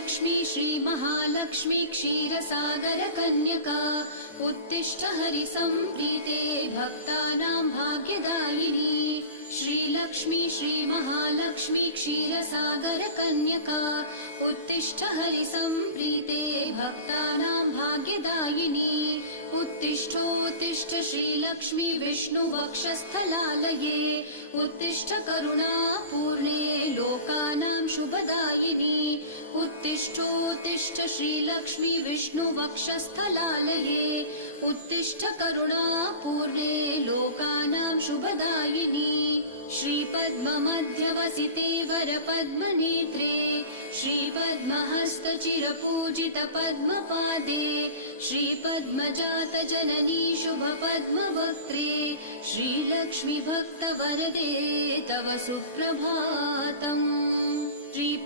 श्रीलक्ष्मी श्रीमहालक्ष्मी क्षीरसागरकन्यका उत्तिष्ठ हरिसम्प्रीते भक्तानां भाग्यदायिनी। श्रीलक्ष्मी श्रीमहालक्ष्मी क्षीरसागरकन्यका उत्तिष्ठ हरिसम्प्रीते भक्तानां भाग्यदायिनी। उत्तिष्ठोत्तिष्ठ श्रीलक्ष्मी विष्णुवक्षस्थलालये उत्तिष्ठ करुणापूर्णे लोकानां शुभदायिनी। उत्तिष्ठोत्तिष्ठ श्रीलक्ष्मी विष्णुवक्षस्थलालये उत्तिष्ठ करुणापूर्णे लोकानां शुभदायिनी। श्रीपद्ममध्यवसिते वरपद्मनेत्रे श्रीपद्महस्तचिरपूजितपद्मपादे श्रीपद्मजातजननी शुभपद्मवक्त्रे श्रीलक्ष्मी भक्तवरदे तव सुप्रभातम्।